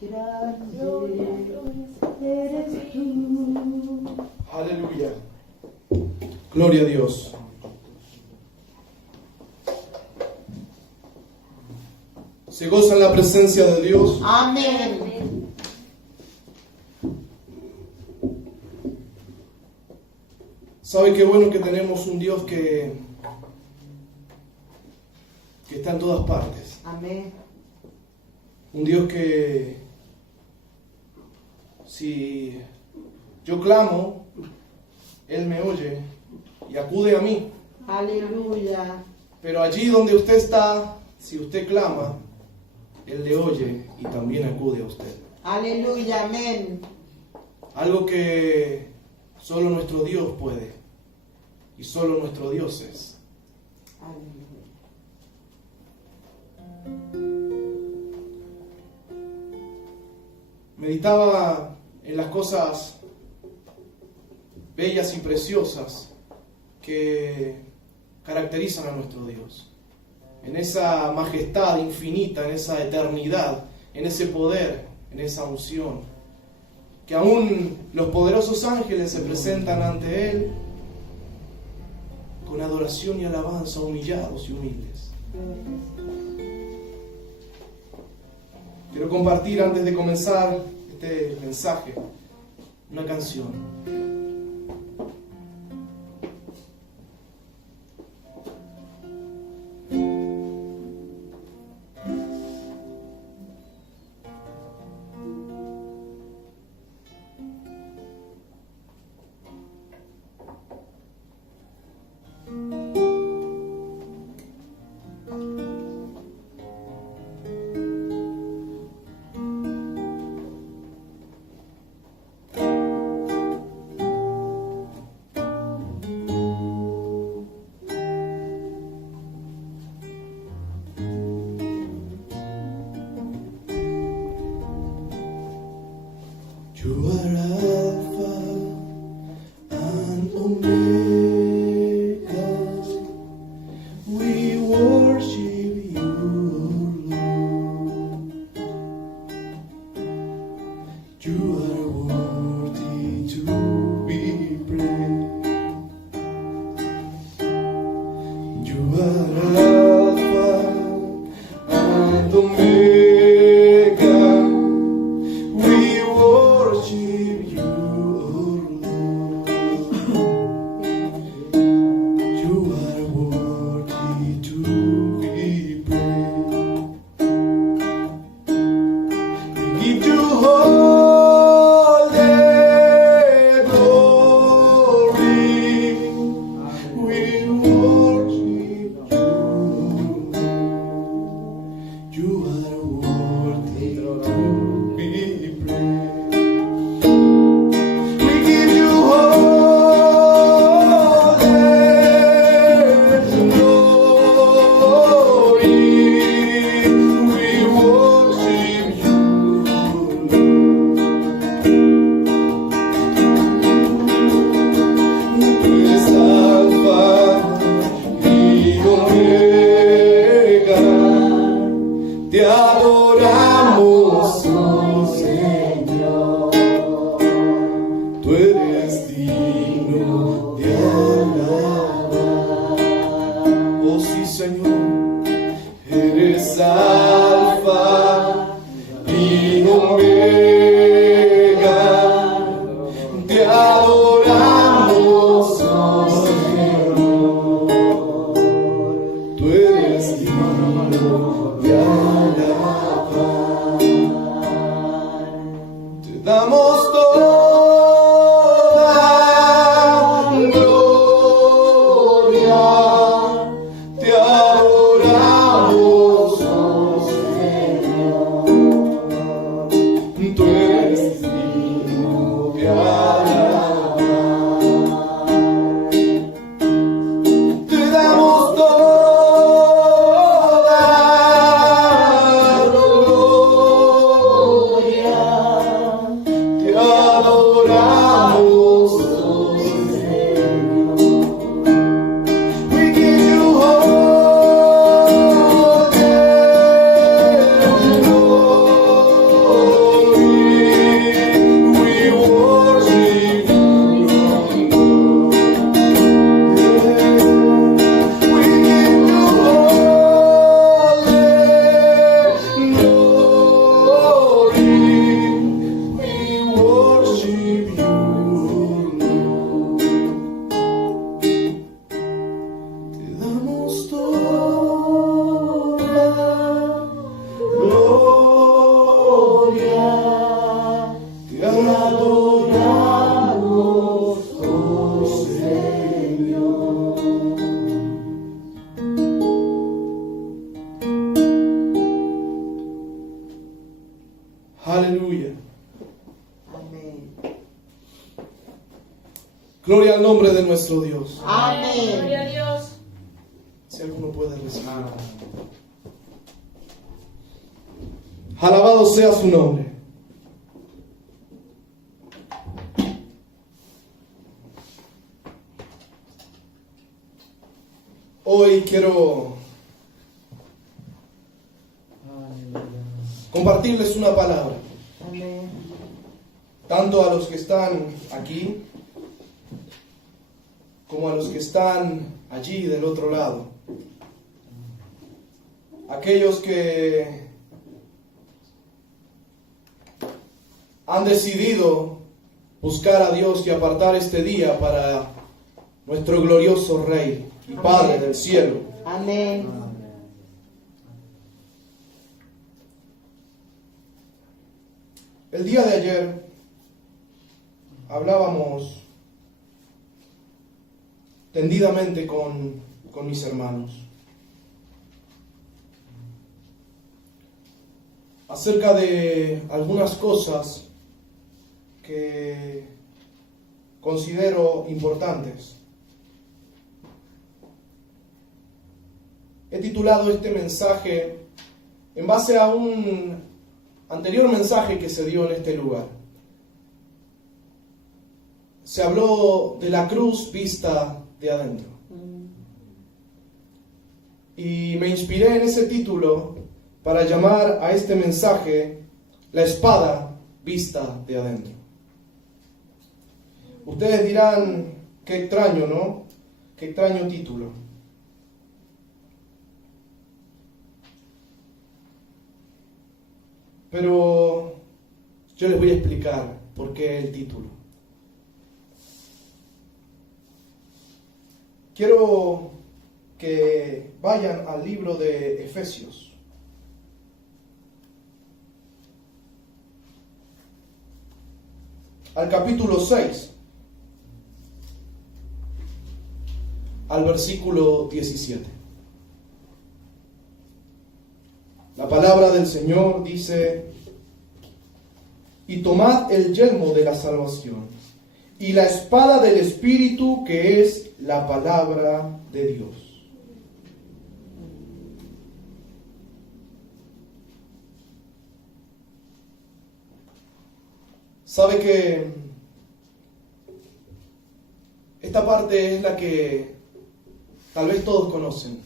grande eres tú. Aleluya. Gloria a Dios. ¿Se goza en la presencia de Dios? Amén. ¿Sabe qué bueno que tenemos un Dios que está en todas partes? Amén. Un Dios que si yo clamo, Él me oye y acude a mí. Aleluya. Pero allí donde usted está, si usted clama, Él le oye y también acude a usted. Aleluya. Amén. Algo que solo nuestro Dios puede y solo nuestro Dios es. Aleluya. Meditaba en las cosas bellas y preciosas que caracterizan a nuestro Dios. En esa majestad infinita, en esa eternidad, en ese poder, en esa unción. Que aún los poderosos ángeles se presentan ante Él con adoración y alabanza, humillados y humildes. Quiero compartir antes de comenzar este mensaje una canción. You are Alpha and Omega. We worship you, Lord. You are worthy to be praised. You are Alpha and Omega. Te adoramos, oh Señor. Tú eres digno de alabar. Oh sí, Señor. Eres Alfa y Omega. Te adoramos, oh Señor. Tú eres digno de alabar. Te damos toda gloria, te adoramos, oh Señor. Tú eres digno de alabar. Te damos toda gloria, Aleluya. Amén. Gloria al nombre de nuestro Dios. Amén. Gloria a Dios. Si alguno puede recibir. Alabado sea su nombre. Hoy quiero compartirles una palabra, Amén. tanto a los que están aquí como a los que están allí del otro lado. Aquellos que han decidido buscar a Dios y apartar este día para nuestro glorioso Rey y Padre del cielo. Amén. El día de ayer hablábamos tendidamente con mis hermanos acerca de algunas cosas que considero importantes. He titulado este mensaje en base a un anterior mensaje que se dio en este lugar. Se habló de la cruz vista de adentro. Y me inspiré en ese título para llamar a este mensaje la espada vista de adentro. Ustedes dirán, qué extraño, ¿no? Qué extraño título. Pero yo les voy a explicar por qué el título. Quiero que vayan al libro de Efesios. Al capítulo 6, al versículo 17. La palabra del Señor dice: y tomad el yelmo de la salvación y la espada del Espíritu, que es la palabra de Dios. ¿Sabe que esta parte es la que tal vez todos conocen?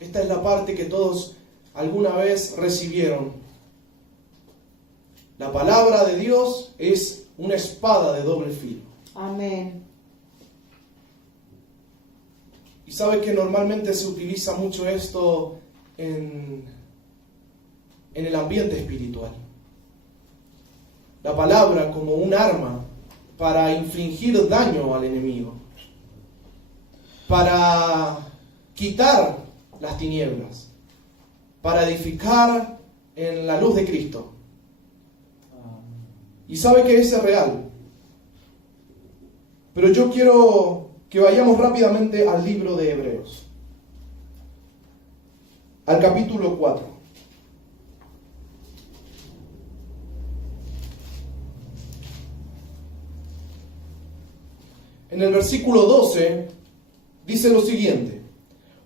Esta es la parte que todos alguna vez recibieron. La palabra de Dios es una espada de doble filo. Amén. Y sabe que normalmente se utiliza mucho esto en el ambiente espiritual. La palabra como un arma para infligir daño al enemigo, para quitar las tinieblas, para edificar en la luz de Cristo. Y sabe que ese es real. Pero yo quiero que vayamos rápidamente al libro de Hebreos, al capítulo 4. En el versículo 12 dice lo siguiente: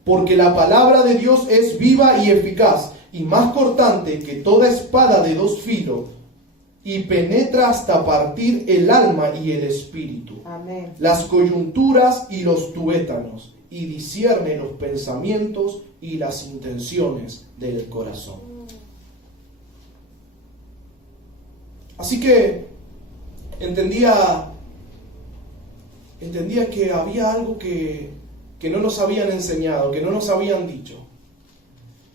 porque la palabra de Dios es viva y eficaz, y más cortante que toda espada de dos filos, y penetra hasta partir el alma y el espíritu, Amén. las coyunturas y los tuétanos, y discierne los pensamientos y las intenciones del corazón. Así que entendía que había algo que no nos habían enseñado, que no nos habían dicho.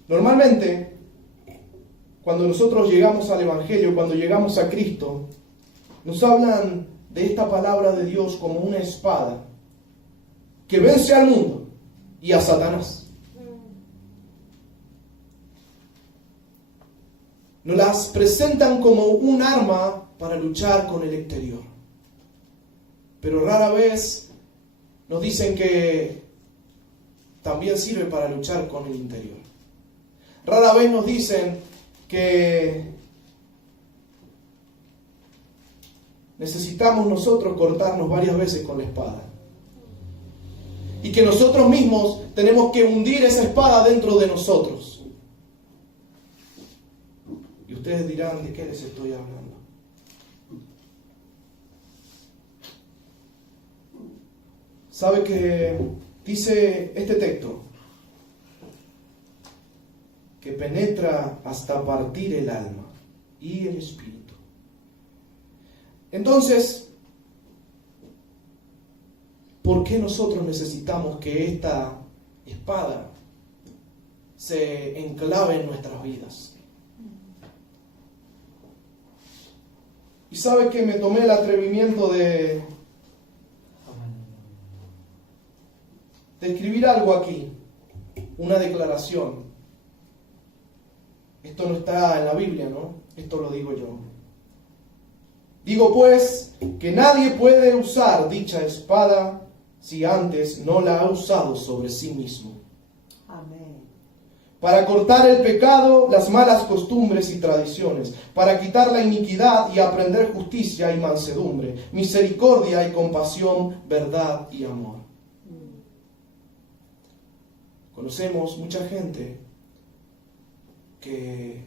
Normalmente, cuando nosotros llegamos al Evangelio, cuando llegamos a Cristo, nos hablan de esta palabra de Dios como una espada que vence al mundo y a Satanás. Nos las presentan como un arma para luchar con el exterior. Pero rara vez nos dicen que también sirve para luchar con el interior. Rara vez nos dicen que necesitamos nosotros cortarnos varias veces con la espada. Y que nosotros mismos tenemos que hundir esa espada dentro de nosotros. Y ustedes dirán, ¿de qué les estoy hablando? ¿Sabe que dice este texto? Que penetra hasta partir el alma y el espíritu. Entonces, ¿por qué nosotros necesitamos que esta espada se enclave en nuestras vidas? Y sabe que me tomé el atrevimiento de escribir algo aquí, una declaración. Esto no está en la Biblia, ¿no? Esto lo digo yo. Digo pues que nadie puede usar dicha espada si antes no la ha usado sobre sí mismo. Amén. Para cortar el pecado, las malas costumbres y tradiciones, para quitar la iniquidad y aprender justicia y mansedumbre, misericordia y compasión, verdad y amor. Conocemos mucha gente que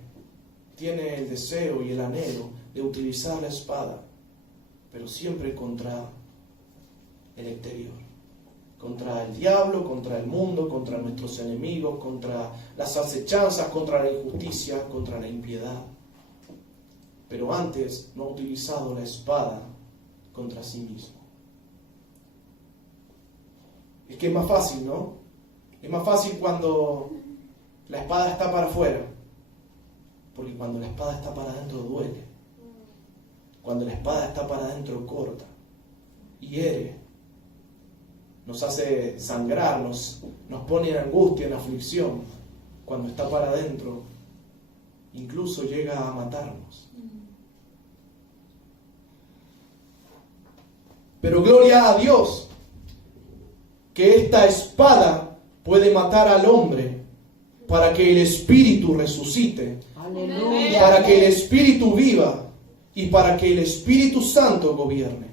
tiene el deseo y el anhelo de utilizar la espada, pero siempre contra el exterior, contra el diablo, contra el mundo, contra nuestros enemigos, contra las acechanzas, contra la injusticia, contra la impiedad. Pero antes no ha utilizado la espada contra sí mismo. Es que es más fácil, ¿no? Es más fácil cuando la espada está para afuera, porque cuando la espada está para adentro duele. Cuando la espada está para adentro corta, hiere, nos hace sangrar, nos pone en angustia, en aflicción. Cuando está para adentro, incluso llega a matarnos. Pero gloria a Dios, que esta espada puede matar al hombre para que el espíritu resucite, Aleluya. para que el espíritu viva y para que el Espíritu Santo gobierne.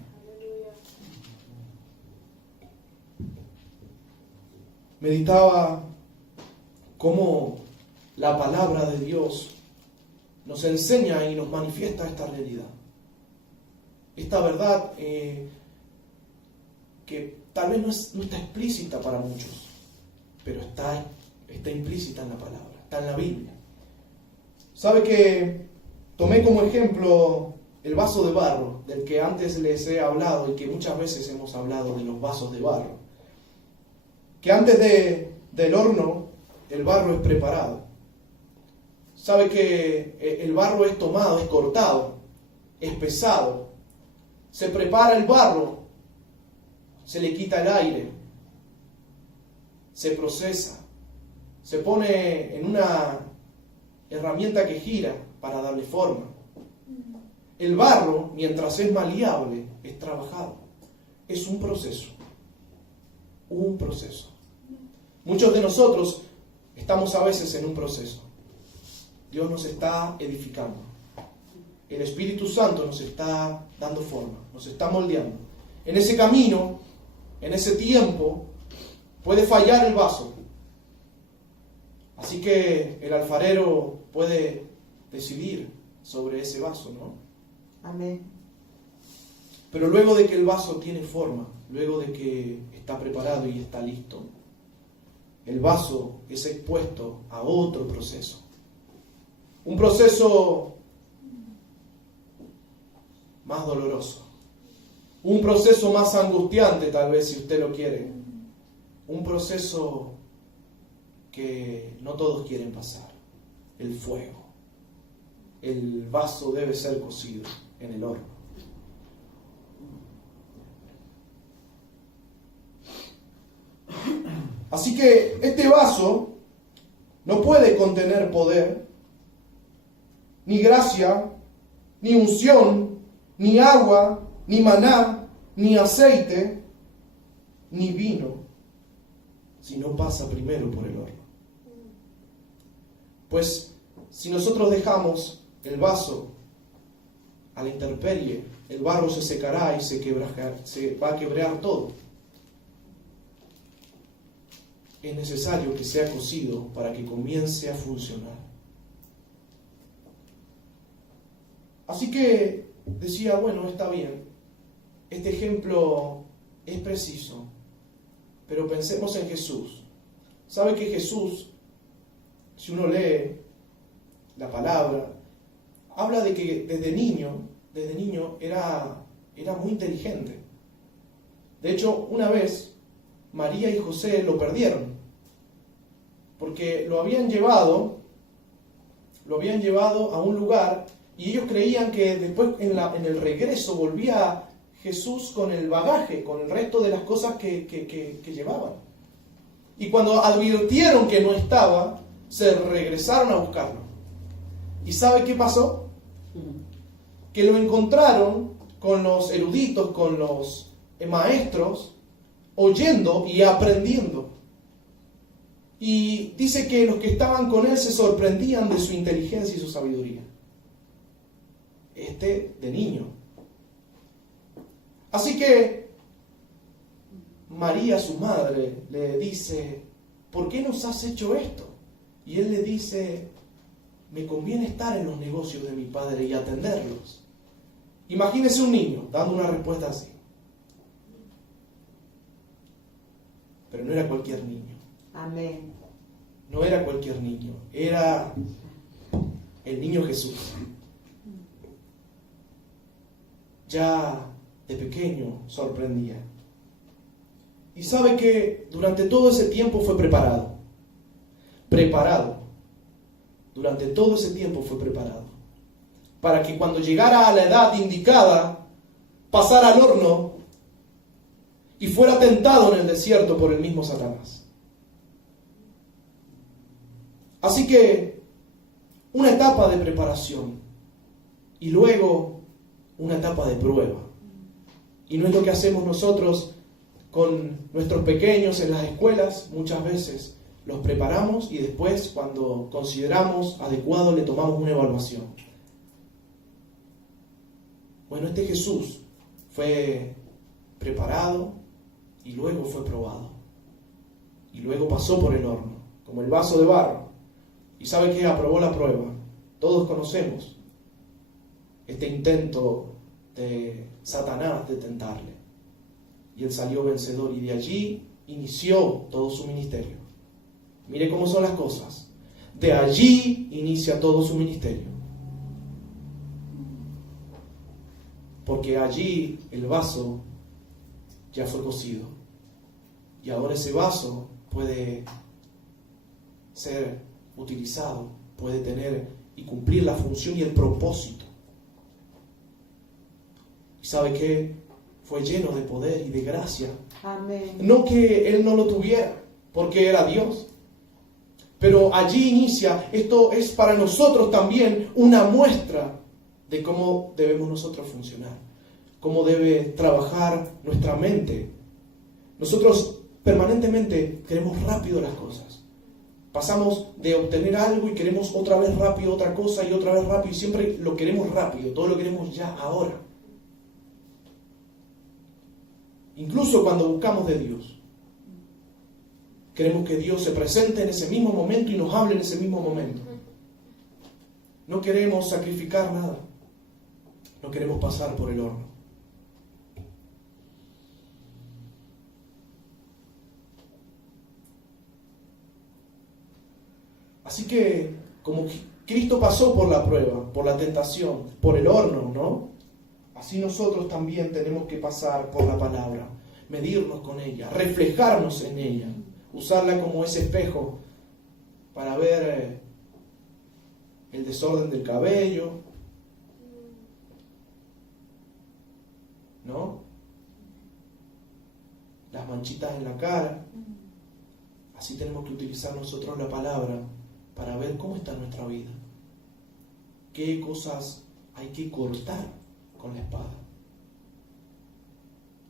Meditaba cómo la palabra de Dios nos enseña y nos manifiesta esta realidad. Esta verdad que tal vez no está explícita para muchos, pero está implícita en la palabra, está en la Biblia. ¿Sabe que tomé como ejemplo el vaso de barro, del que antes les he hablado y que muchas veces hemos hablado de los vasos de barro? Que antes del horno, el barro es preparado. ¿Sabe que el barro es tomado, es cortado, es pesado? Se prepara el barro, se le quita el aire, se procesa, se pone en una herramienta que gira para darle forma. El barro, mientras es maleable, es trabajado. Es un proceso. Un proceso. Muchos de nosotros estamos a veces en un proceso. Dios nos está edificando. El Espíritu Santo nos está dando forma, nos está moldeando. En ese camino, en ese tiempo, puede fallar el vaso. Así que el alfarero puede decidir sobre ese vaso, ¿no? Amén. Pero luego de que el vaso tiene forma, luego de que está preparado y está listo, el vaso es expuesto a otro proceso. Un proceso más doloroso. Un proceso más angustiante, tal vez, si usted lo quiere. Un proceso que no todos quieren pasar. El fuego. El vaso debe ser cocido en el horno. Así que este vaso no puede contener poder, ni gracia, ni unción, ni agua, ni maná, ni aceite, ni vino, si no pasa primero por el horno. Pues si nosotros dejamos el vaso a la intemperie, el barro se secará y se va a quebrar todo. Es necesario que sea cocido para que comience a funcionar. Así que decía, bueno, está bien, este ejemplo es preciso, pero pensemos en Jesús. ¿Sabe que Jesús, si uno lee la palabra, habla de que desde niño era muy inteligente? De hecho, una vez María y José lo perdieron, porque lo habían llevado a un lugar y ellos creían que después en el regreso volvía Jesús con el bagaje, con el resto de las cosas que llevaban. Y cuando advirtieron que no estaba, se regresaron a buscarlo. ¿Y sabe qué pasó? Que lo encontraron con los eruditos, con los maestros, oyendo y aprendiendo. Y dice que los que estaban con él se sorprendían de su inteligencia y su sabiduría. De niño. Así que María, su madre, le dice, ¿por qué nos has hecho esto? Y él le dice, me conviene estar en los negocios de mi padre y atenderlos. Imagínese un niño dando una respuesta así. Pero no era cualquier niño. Amén. No era cualquier niño. Era el niño Jesús. Ya de pequeño sorprendía. Y sabe que durante todo ese tiempo fue preparado. Durante todo ese tiempo fue preparado. Para que cuando llegara a la edad indicada, pasara al horno y fuera tentado en el desierto por el mismo Satanás. Así que una etapa de preparación y luego una etapa de prueba. Y no es lo que hacemos nosotros con nuestros pequeños en las escuelas. Muchas veces los preparamos y después, cuando consideramos adecuado, le tomamos una evaluación. Bueno, este Jesús fue preparado y luego fue probado. Y luego pasó por el horno, como el vaso de barro. ¿Y sabe qué? Aprobó la prueba. Todos conocemos este intento de Satanás de tentarle. Y él salió vencedor y de allí inició todo su ministerio. Mire cómo son las cosas. De allí inicia todo su ministerio. Porque allí el vaso ya fue cocido. Y ahora ese vaso puede ser utilizado, puede tener y cumplir la función y el propósito. ¿Y sabe qué? Fue lleno de poder y de gracia. Amén. No que él no lo tuviera, porque era Dios. Pero allí inicia, esto es para nosotros también una muestra de cómo debemos nosotros funcionar, cómo debe trabajar nuestra mente. Nosotros permanentemente queremos rápido las cosas. Pasamos de obtener algo y queremos otra vez rápido otra cosa y otra vez rápido, y siempre lo queremos rápido, todo lo queremos ya, ahora. Incluso cuando buscamos de Dios, queremos que Dios se presente en ese mismo momento y nos hable en ese mismo momento. No queremos sacrificar nada, no queremos pasar por el horno. Así que, como Cristo pasó por la prueba, por la tentación, por el horno, ¿no? Así nosotros también tenemos que pasar por la palabra, medirnos con ella, reflejarnos en ella, usarla como ese espejo para ver el desorden del cabello, ¿no? Las manchitas en la cara. Así tenemos que utilizar nosotros la palabra para ver cómo está nuestra vida. ¿Qué cosas hay que cortar con la espada?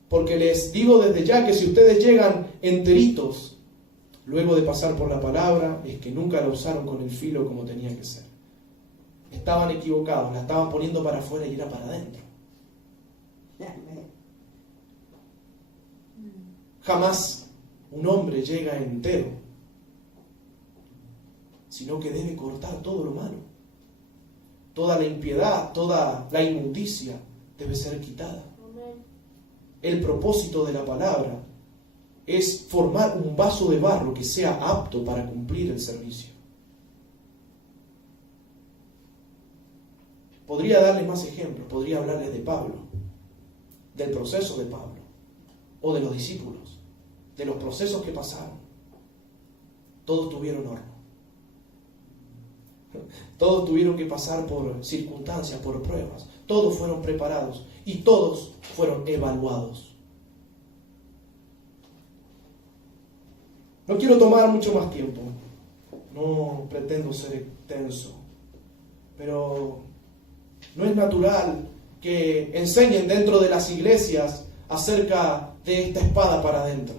Porque les digo desde ya que si ustedes llegan enteritos luego de pasar por la palabra, es que nunca la usaron con el filo como tenía que ser. estaban equivocados, la estaban poniendo para afuera y era para adentro. Amén. Jamás un hombre llega entero, sino que debe cortar todo lo malo. Toda la impiedad, toda la inmundicia debe ser quitada. El propósito de la palabra es formar un vaso de barro que sea apto para cumplir el servicio. Podría darles más ejemplos, podría hablarles de Pablo, del proceso de Pablo, o de los discípulos, de los procesos que pasaron. Todos tuvieron horno. Todos tuvieron que pasar por circunstancias, por pruebas. Todos fueron preparados y todos fueron evaluados. No quiero tomar mucho más tiempo. No pretendo ser extenso. Pero no es natural que enseñen dentro de las iglesias acerca de esta espada para adentro.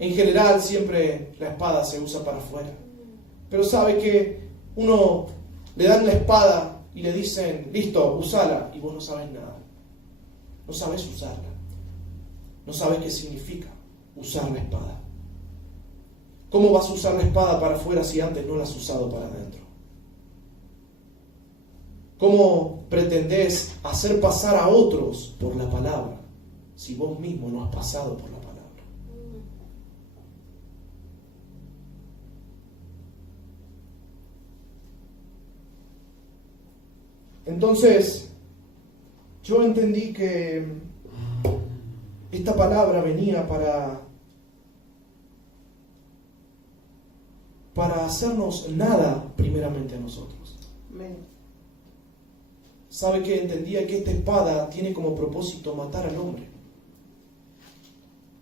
En general siempre la espada se usa para afuera. Pero sabe que uno le dan la espada y le dicen, listo, úsala, y vos no sabes nada. No sabes usarla. No sabes qué significa usar la espada. ¿Cómo vas a usar la espada para afuera si antes no la has usado para adentro? ¿Cómo pretendés hacer pasar a otros por la palabra si vos mismo no has pasado por la palabra? Entonces, yo entendí que esta palabra venía para hacernos nada primeramente a nosotros. Amén. ¿Sabe qué? Entendía que esta espada tiene como propósito matar al hombre.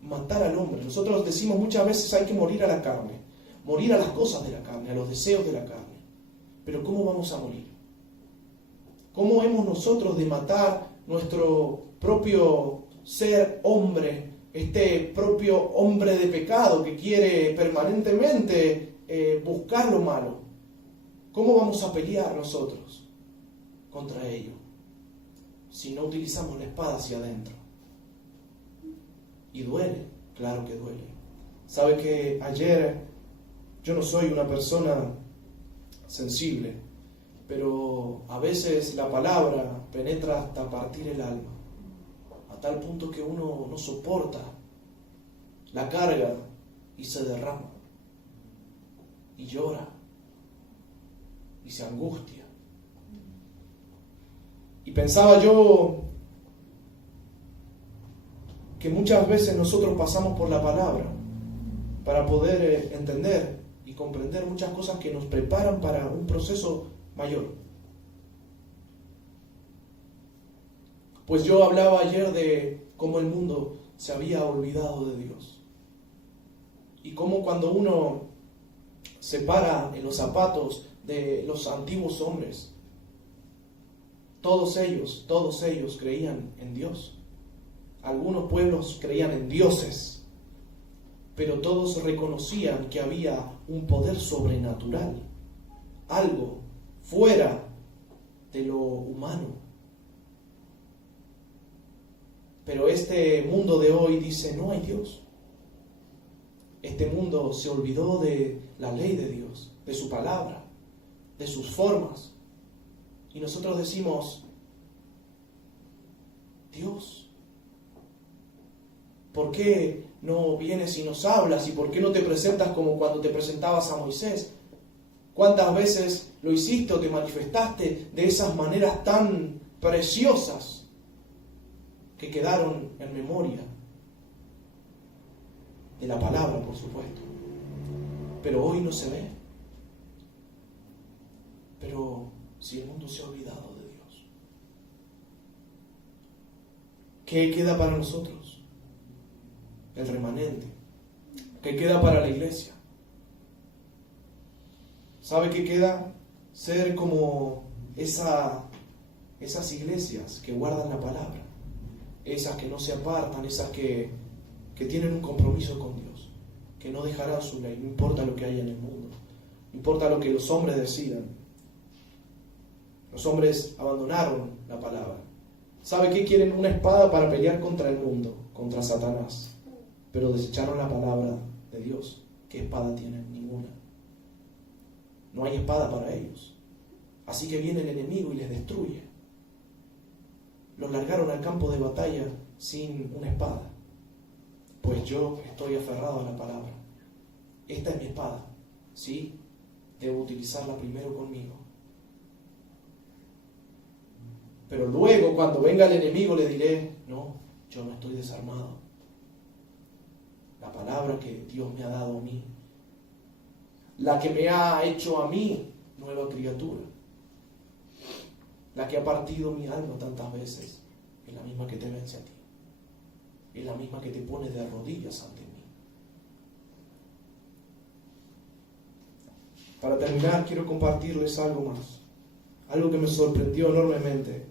Matar al hombre. Nosotros decimos muchas veces hay que morir a la carne, morir a las cosas de la carne, a los deseos de la carne. Pero ¿cómo vamos a morir? ¿Cómo hemos nosotros de matar nuestro propio ser hombre, este propio hombre de pecado que quiere permanentemente buscar lo malo? ¿Cómo vamos a pelear nosotros contra ello si no utilizamos la espada hacia adentro? Y duele, claro que duele. Sabe que ayer yo no soy una persona sensible, pero a veces la palabra penetra hasta partir el alma, a tal punto que uno no soporta la carga y se derrama, y llora, y se angustia. Y pensaba yo que muchas veces nosotros pasamos por la palabra para poder entender y comprender muchas cosas que nos preparan para un proceso mayor. Pues yo hablaba ayer de cómo el mundo se había olvidado de Dios. Y cómo cuando uno se para en los zapatos de los antiguos hombres, todos ellos creían en Dios. Algunos pueblos creían en dioses, pero todos reconocían que había un poder sobrenatural, algo fuera de lo humano. Pero este mundo de hoy dice, no hay Dios. Este mundo se olvidó de la ley de Dios, de su palabra, de sus formas. Y nosotros decimos, Dios, ¿por qué no vienes y nos hablas? ¿Y por qué no te presentas como cuando te presentabas a Moisés? ¿Cuántas veces lo hiciste o te manifestaste de esas maneras tan preciosas que quedaron en memoria de la palabra, por supuesto? Pero hoy no se ve. Pero si el mundo se ha olvidado de Dios, ¿qué queda para nosotros? El remanente. ¿Qué queda para la iglesia? ¿Sabe qué queda? Ser como esas iglesias que guardan la palabra, esas que no se apartan, esas que tienen un compromiso con Dios, que no dejarán su ley, no importa lo que haya en el mundo, importa lo que los hombres decidan. Los hombres abandonaron la palabra. ¿Sabe qué? Quieren una espada para pelear contra el mundo, contra Satanás. Pero desecharon la palabra de Dios. ¿Qué espada tienen? Ninguna. No hay espada para ellos. Así que viene el enemigo y les destruye. Los largaron al campo de batalla sin una espada. Pues yo estoy aferrado a la palabra. Esta es mi espada. ¿Sí? Debo utilizarla primero conmigo. Pero luego, cuando venga el enemigo, le diré, no, yo no estoy desarmado. La palabra que Dios me ha dado a mí, la que me ha hecho a mí nueva criatura, la que ha partido mi alma tantas veces, es la misma que te vence a ti. Es la misma que te pone de rodillas ante mí. Para terminar, quiero compartirles algo más. Algo que me sorprendió enormemente.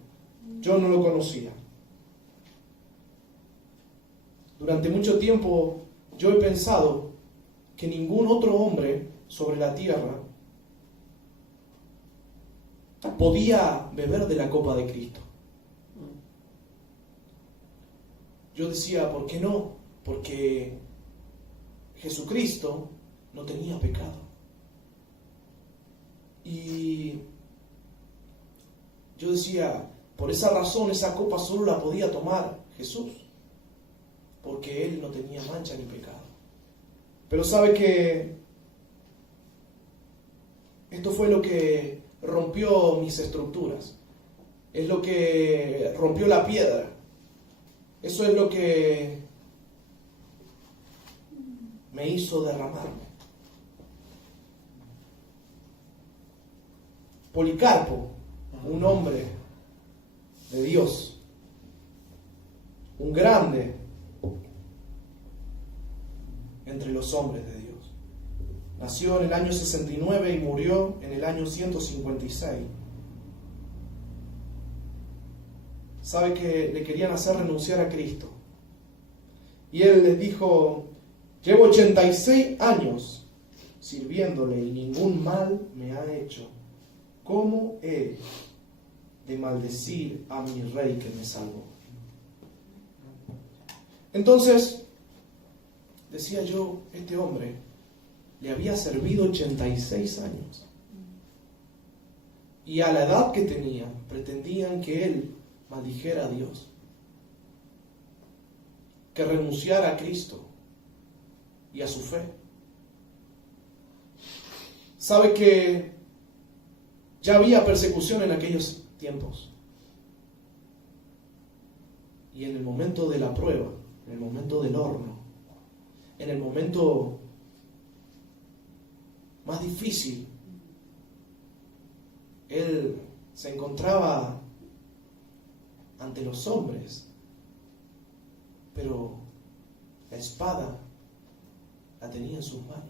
Yo no lo conocía. Durante mucho tiempo yo he pensado que ningún otro hombre sobre la tierra podía beber de la copa de Cristo. Yo decía, ¿por qué no? Porque Jesucristo no tenía pecado. Y yo decía, por esa razón esa copa solo la podía tomar Jesús, porque Él no tenía mancha ni pecado. Pero sabe que esto fue lo que rompió mis estructuras, es lo que rompió la piedra, eso es lo que me hizo derramarme. Policarpo, un hombre de Dios, un grande entre los hombres de Dios. Nació en el año 69 y murió en el año 156. Sabe que le querían hacer renunciar a Cristo. Y él les dijo, llevo 86 años sirviéndole y ningún mal me ha hecho. ¿Cómo he de maldecir a mi rey que me salvó? Entonces, decía yo, este hombre le había servido 86 años. Y a la edad que tenía, pretendían que él maldijera a Dios, que renunciara a Cristo y a su fe. Sabe que ya había persecución en aquellos tiempos. Y en el momento de la prueba, en el momento del horno, en el momento más difícil, él se encontraba ante los hombres, pero la espada la tenía en sus manos.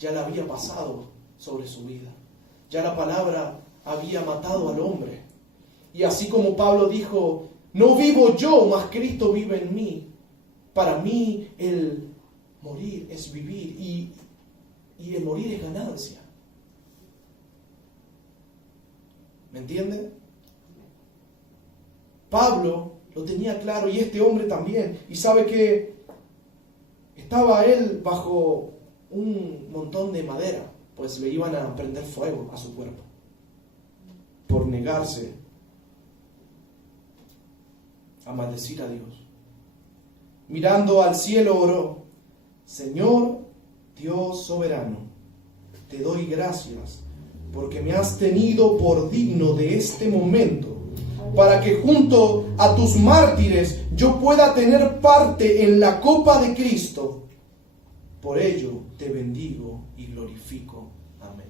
Ya la había pasado sobre su vida. Ya la palabra había matado al hombre. Y así como Pablo dijo, no vivo yo, mas Cristo vive en mí. Para mí el morir es vivir y el morir es ganancia. ¿Me entienden? Pablo lo tenía claro y este hombre también. Y sabe que estaba él bajo un montón de madera, pues le iban a prender fuego a su cuerpo por negarse a maldecir a Dios. Mirando al cielo oró, Señor Dios soberano, te doy gracias porque me has tenido por digno de este momento, para que junto a tus mártires yo pueda tener parte en la copa de Cristo. Por ello te bendigo y glorifico. Amén.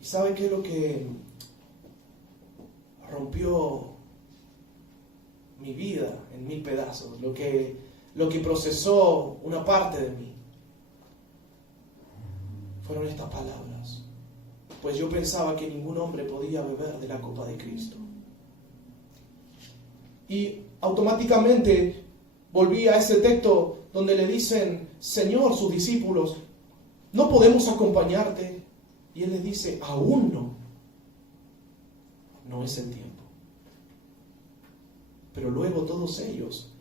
¿Y sabe qué es lo que rompió mi vida en 1000 pedazos? Lo que procesó una parte de mí fueron estas palabras. Pues yo pensaba que ningún hombre podía beber de la copa de Cristo. Y automáticamente volví a ese texto donde le dicen, Señor, sus discípulos, ¿no podemos acompañarte? Y Él les dice, aún no. No es el tiempo. Pero luego todos ellos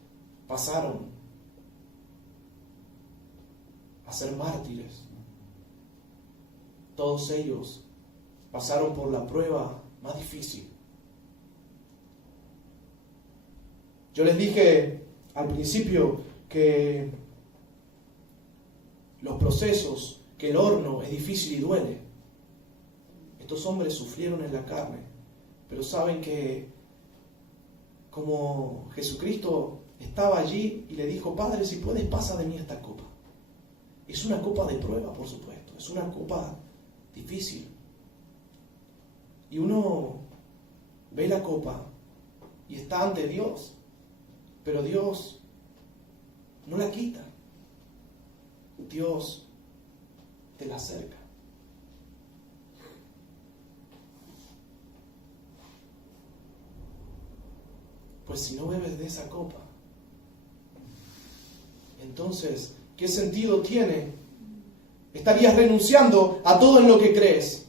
pasaron a ser mártires. Todos ellos pasaron por la prueba más difícil. Yo les dije al principio que los procesos, que el horno es difícil y duele. Estos hombres sufrieron en la carne, pero saben que como Jesucristo estaba allí y le dijo, Padre, si puedes, pasa de mí esta copa. Es una copa de prueba, por supuesto, es una copa difícil. Y uno ve la copa y está ante Dios, pero Dios no la quita. Dios te la acerca. Pues si no bebes de esa copa, entonces, ¿qué sentido tiene? Estarías renunciando a todo en lo que crees.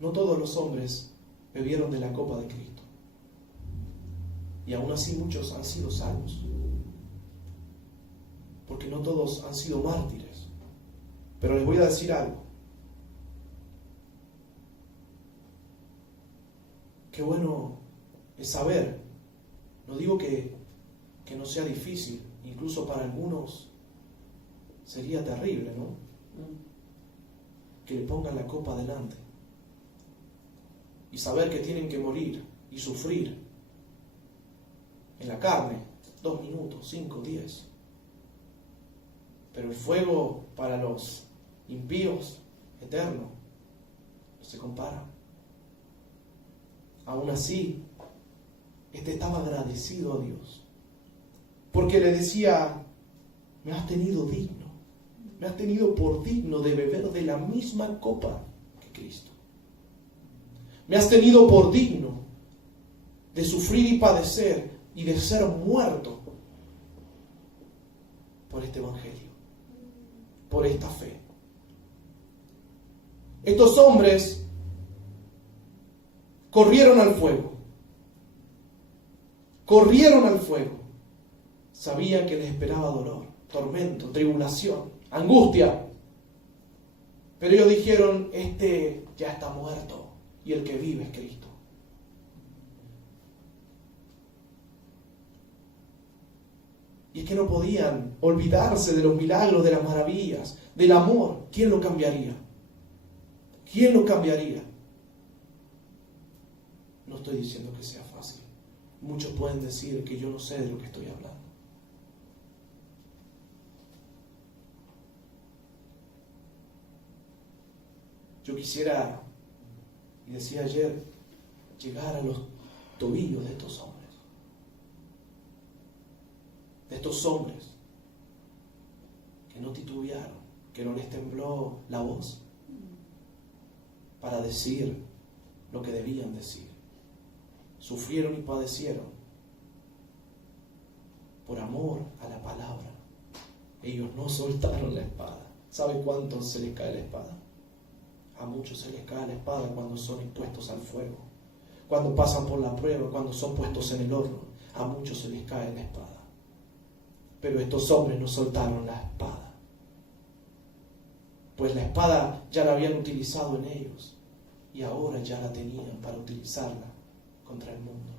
No todos los hombres bebieron de la copa de Cristo. Y aún así muchos han sido salvos. Porque no todos han sido mártires. Pero les voy a decir algo. Qué bueno es saber. No digo que no sea difícil. Incluso para algunos sería terrible, ¿no? Que le pongan la copa delante. Y saber que tienen que morir y sufrir en la carne, 2 minutos, 5, 10. Pero el fuego para los impíos, eterno, no se compara. Aún así, estaba agradecido a Dios. Porque le decía, me has tenido digno, me has tenido por digno de beber de la misma copa que Cristo. Me has tenido por digno de sufrir y padecer y de ser muerto por este evangelio, por esta fe. Estos hombres corrieron al fuego. Corrieron al fuego. Sabían que les esperaba dolor, tormento, tribulación, angustia. Pero ellos dijeron, este ya está muerto y el que vive es Cristo. Y es que no podían olvidarse de los milagros, de las maravillas, del amor. ¿Quién lo cambiaría? ¿Quién lo cambiaría? No estoy diciendo que sea fácil. Muchos pueden decir que yo no sé de lo que estoy hablando. Yo quisiera, y decía ayer, llegar a los tobillos de estos hombres. De estos hombres que no titubearon, que no les tembló la voz para decir lo que debían decir. Sufrieron y padecieron por amor a la palabra. Ellos no soltaron la espada. ¿Sabe cuánto se les cae la espada? A muchos se les cae la espada cuando son expuestos al fuego, cuando pasan por la prueba, cuando son puestos en el horno. A muchos se les cae la espada. Pero estos hombres no soltaron la espada, pues la espada ya la habían utilizado en ellos y ahora ya la tenían para utilizarla contra el mundo.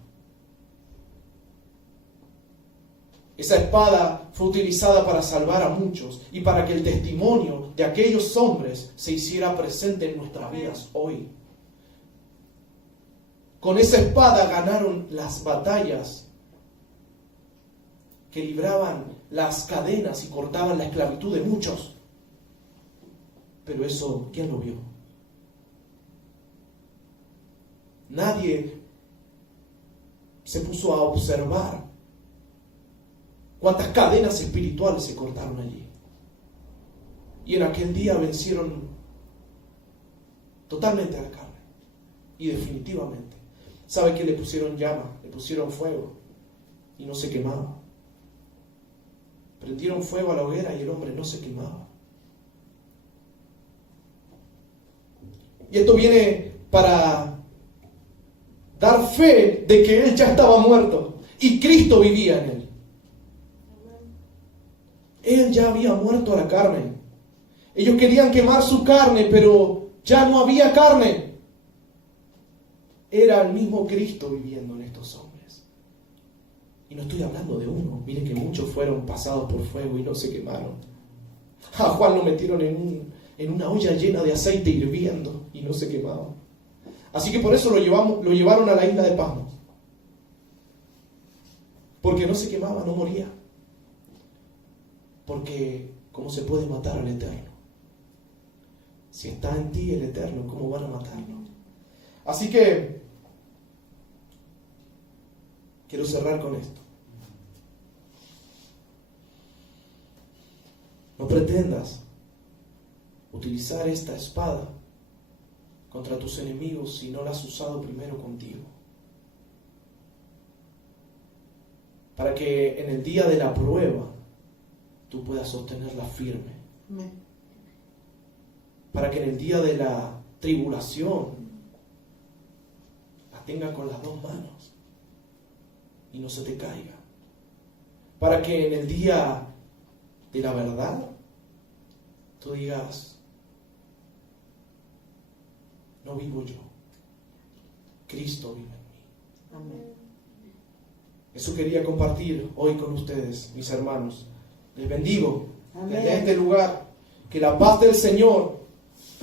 Esa espada fue utilizada para salvar a muchos y para que el testimonio de aquellos hombres se hiciera presente en nuestras vidas hoy. Con esa espada ganaron las batallas que libraban las cadenas y cortaban la esclavitud de muchos. Pero eso, ¿quién lo vio? Nadie se puso a observar cuántas cadenas espirituales se cortaron allí. Y en aquel día vencieron totalmente a la carne. Y definitivamente. ¿Sabe qué le pusieron llama? Le pusieron fuego y no se quemaba. Prendieron fuego a la hoguera y el hombre no se quemaba. Y esto viene para dar fe de que él ya estaba muerto y Cristo vivía en él. Él ya había muerto a la carne. Ellos querían quemar su carne, pero ya no había carne. Era el mismo Cristo viviendo en estos hombres. Y no estoy hablando de uno. Miren que muchos fueron pasados por fuego y no se quemaron. A Juan lo metieron en una olla llena de aceite hirviendo y no se quemaba. Así que por eso lo llevaron a la isla de Patmos. Porque no se quemaba, no moría. Porque ¿cómo se puede matar al Eterno? Si está en ti el Eterno, ¿cómo van a matarlo? Así que quiero cerrar con esto. No pretendas utilizar esta espada contra tus enemigos si no la has usado primero contigo. Para que en el día de la prueba tú puedas sostenerla firme. Amén. Para que en el día de la tribulación la tengas con las dos manos y no se te caiga. Para que en el día de la verdad tú digas: no vivo yo, Cristo vive en mí. Amén. Eso quería compartir hoy con ustedes, mis hermanos. Les bendigo Amén. desde este lugar. Que la paz del Señor,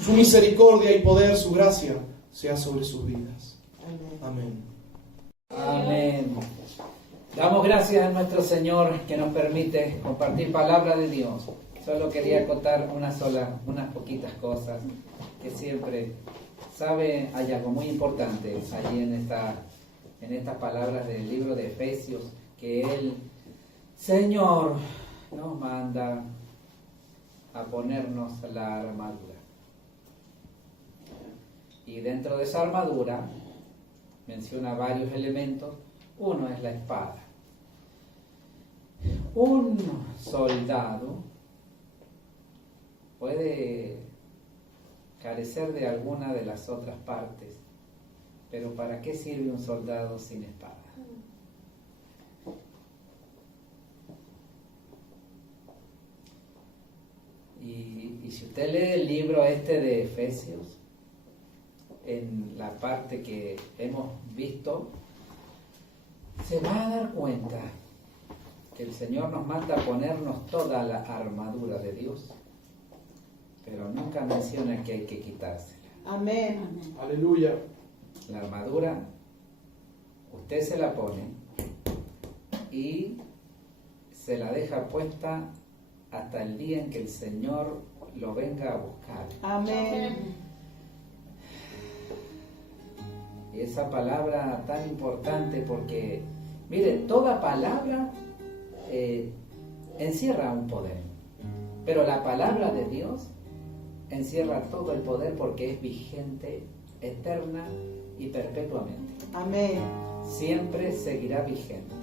su misericordia y poder, su gracia, sea sobre sus vidas. Amén. Amén. Amén. Damos gracias a nuestro Señor que nos permite compartir palabra de Dios. Solo quería contar unas poquitas cosas que siempre sabe. Hay algo muy importante allí en estas palabras del libro de Efesios, que el Señor nos manda a ponernos la armadura. Y dentro de esa armadura menciona varios elementos. Uno es la espada. Un soldado puede carecer de alguna de las otras partes, pero ¿para qué sirve un soldado sin espada? Y si usted lee el libro de Efesios, en la parte que hemos visto, se va a dar cuenta que el Señor nos manda a ponernos toda la armadura de Dios, pero nunca menciona que hay que quitársela. Amén. Aleluya. La armadura, usted se la pone y se la deja puesta hasta el día en que el Señor lo venga a buscar. Amén. Y esa palabra tan importante porque, mire, toda palabra encierra un poder, pero la palabra de Dios encierra todo el poder porque es vigente, eterna y perpetuamente. Amén. Siempre seguirá vigente.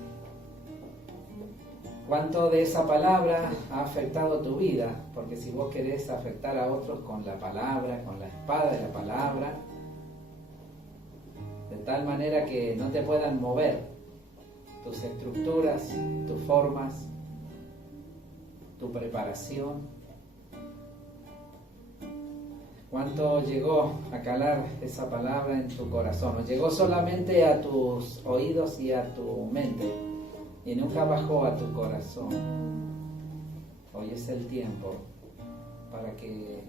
¿Cuánto de esa palabra ha afectado tu vida? Porque si vos querés afectar a otros con la palabra, con la espada de la palabra, de tal manera que no te puedan mover tus estructuras, tus formas, tu preparación. ¿Cuánto llegó a calar esa palabra en tu corazón? ¿O llegó solamente a tus oídos y a tu mente y nunca bajó a tu corazón? Hoy es el tiempo para que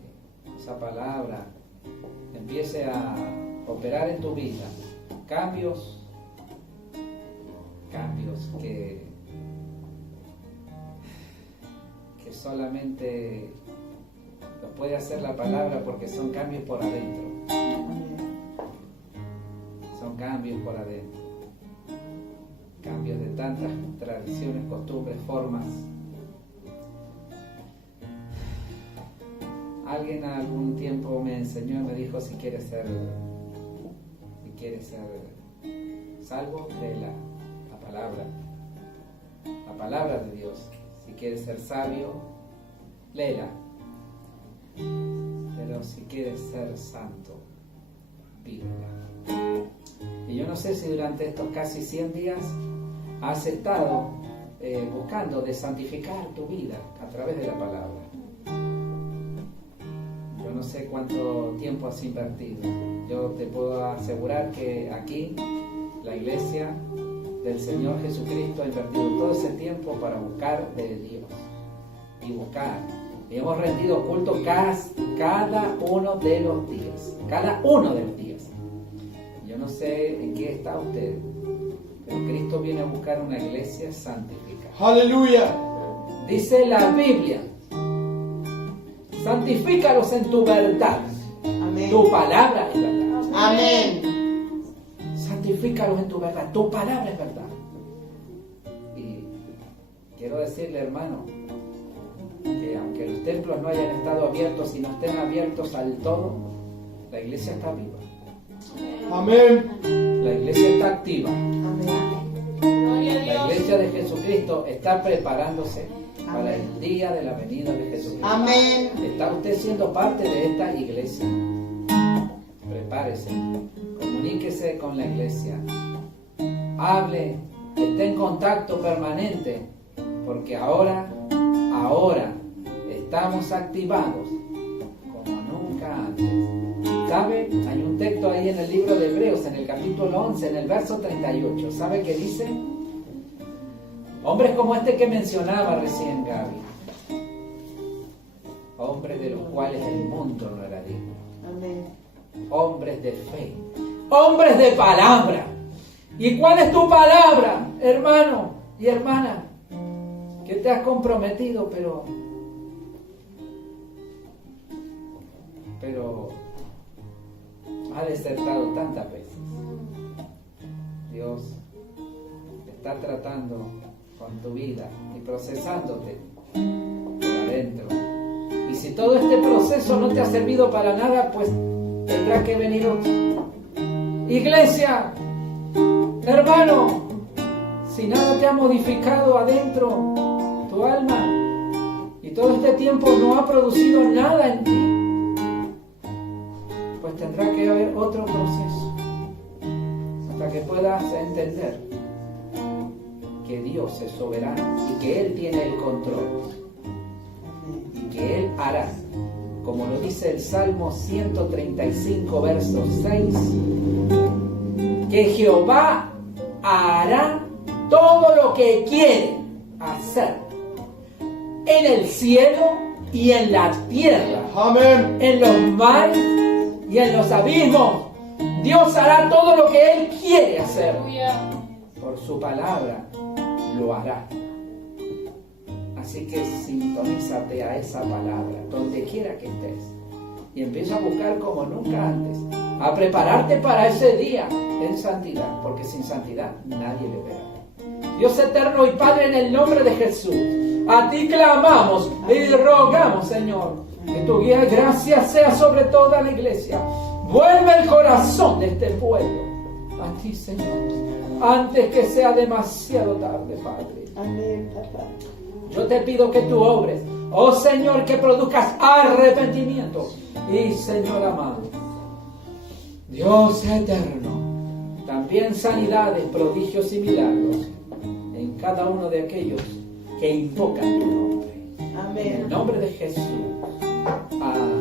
esa palabra empiece a operar en tu vida. Cambios que solamente lo puede hacer la palabra porque son cambios por adentro. Amén. Son cambios por adentro. Cambios de tantas tradiciones, costumbres, formas. Alguien algún tiempo me enseñó y me dijo, si quieres ser salvo de la palabra de Dios. Si quieres ser sabio, léela. Pero si quieres ser santo, vívela. Y yo no sé si durante estos casi 100 días has estado buscando de santificar tu vida a través de la palabra. Yo no sé cuánto tiempo has invertido. Yo te puedo asegurar que aquí, la iglesia del Señor Jesucristo, ha invertido todo ese tiempo para buscar de Dios. Y buscar. Y hemos rendido culto cada uno de los días. Cada uno de los días. Yo no sé en qué está usted, pero Cristo viene a buscar una iglesia santificada. Aleluya. Dice la Biblia: santifícalos en tu verdad. Amén. Tu palabra es verdad. Amén. Santifícalos en tu verdad. Tu palabra es verdad. Y quiero decirle, hermano, que aunque los templos no hayan estado abiertos y no estén abiertos al todo, la iglesia está viva. Amén. La iglesia está activa. Amén. Gloria a La Dios. iglesia de Jesucristo está preparándose para el día de la venida de Jesucristo. Amén. ¿Está usted siendo parte de esta iglesia? Prepárese, comuníquese con la iglesia, hable, esté en contacto permanente, porque ahora estamos activados como nunca antes. ¿Sabe? Hay un texto ahí en el libro de Hebreos, en el capítulo 11, en el verso 38. ¿Sabe qué dice? Hombres como este que mencionaba recién Gaby, hombres de los cuales el mundo no era digno, Amén. hombres de fe, hombres de palabra. ¿Y cuál es tu palabra, hermano y hermana? Que te has comprometido, pero ha desertado tantas veces. Dios está tratando con tu vida y procesándote por adentro. Y si todo este proceso no te ha servido para nada, pues tendrá que venir otro. Iglesia, hermano, si nada te ha modificado adentro, tu alma, y todo este tiempo no ha producido nada en ti, pues tendrá que haber otro proceso hasta que puedas entender que Dios es soberano y que Él tiene el control y que Él hará, como lo dice el Salmo 135 verso 6, que Jehová hará todo lo que quiere hacer en el cielo y en la tierra, Amén. en los mares y en los abismos. Dios hará todo lo que Él quiere hacer. Aleluya. Por su palabra lo hará. Así que sintonízate a esa palabra, donde quiera que estés, y empieza a buscar como nunca antes, a prepararte para ese día en santidad, porque sin santidad nadie le verá. Dios eterno y Padre, en el nombre de Jesús, a ti clamamos y rogamos, Señor, que tu guía y gracia sea sobre toda la iglesia. Vuelve el corazón de este pueblo a ti, Señor, antes que sea demasiado tarde, Padre. Amén, papá. Yo te pido que tú obres, oh Señor, que produzcas arrepentimiento. Y Señor amado, Dios eterno, también sanidades, prodigios y milagros en cada uno de aquellos que invocan tu nombre. En Amén. el nombre de Jesús. Amén.